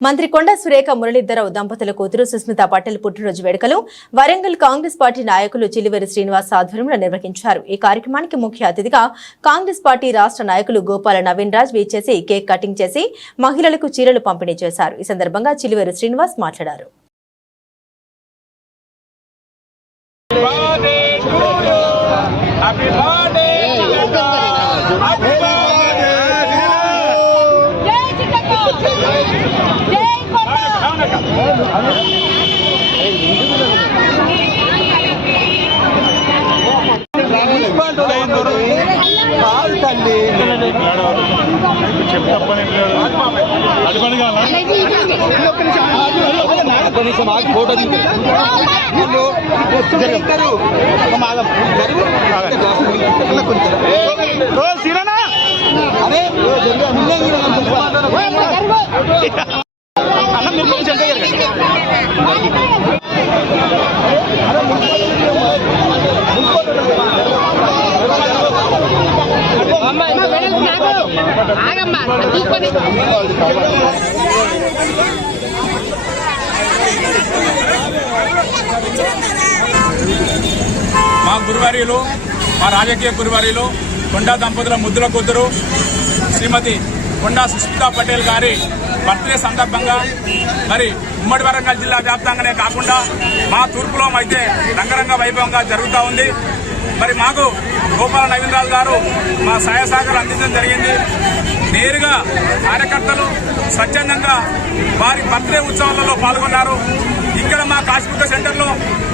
మంత్రి కొండా సురేఖ మురళీధరరావు దంపతుల కూతురు సుస్మిత పటేల్ పుట్టినరోజు వేడుకలు వరంగల్ కాంగ్రెస్ పార్టీ నాయకులు చిలివేరి శ్రీనివాస్ ఆధ్వర్యంలో నిర్వహించారు। ఈ కార్యక్రమానికి ముఖ్య అతిథిగా కాంగ్రెస్ పార్టీ రాష్ట్ర నాయకులు గోపాల నవీన్ రాజ్ విచ్చేసి కేక్ కటింగ్ చేసి మహిళలకు చీరలు పంపిణీ చేశారు। ఈ సందర్భంగా చిలివేరి శ్రీనివాస్ మాట్లాడారు। फोटो మా గురువారీలు మా రాజకీయ గురువారీలు కొండా దంపతుల ముద్దుల కూతురు శ్రీమతి కొండా సుస్మిత పటేల్ గారి బర్త్డే సందర్భంగా మరి ఉమ్మడి వరంగల్ జిల్లా వ్యాప్తంగానే కాకుండా మా తూర్పులో అయితే రంగరంగ వైభవంగా జరుగుతూ ఉంది। మరి మాకు గోపాల నవీన్ రాజు గారు మా సహాయ సహకారం అందించడం జరిగింది। నేరుగా కార్యకర్తలు స్వచ్ఛందంగా వారి బర్త్డే ఉత్సవాలలో పాల్గొన్నారు। ఇక్కడ మా కాశీపుత్ర సెంటర్లో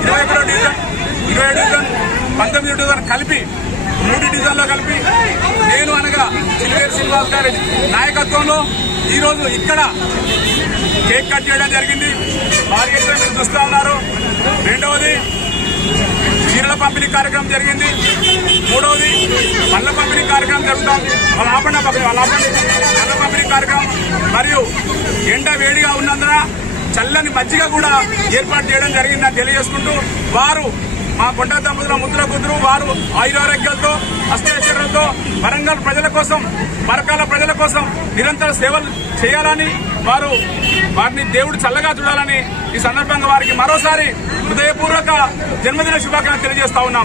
21 డివిజన్ 20 డివిజన్ 19 డివిజన్ కలిపి 3 డివిజన్లో కలిపి నేను అనగా చిలివేరి శ్రీనివాస్ గారి నాయకత్వంలో ఈరోజు ఇక్కడ కేక్ కట్ చేయడం జరిగింది। వారి మీరు చూస్తూ ఉన్నారు। రెండవది చీరల పంపిణీ కార్యక్రమం జరిగింది। మూడవది పళ్ళ పంపిణీ కార్యక్రమం జరుగుతుంది। పళ్ళ పంపిణీ కార్యక్రమం మరియు ఎండ వేడిగా ఉన్నందున చల్లని మజ్జిగ కూడా ఏర్పాటు చేయడం జరిగిందని తెలియజేసుకుంటూ వారు మా కొండా దంపతుల ముద్దుల కూతురు వారు ఆయురారోగ్యాలతో అష్టైశ్వర్యంతో వరంగల్ ప్రజల కోసం పరకాల ప్రజల కోసం నిరంతర సేవలు చేయాలని వారిని దేవుడు చల్లగా చూడాలని ఈ సందర్భంగా వారికి మరోసారి హృదయపూర్వక జన్మదిన శుభాకాంక్షలు తెలియజేస్తా ఉన్నాం।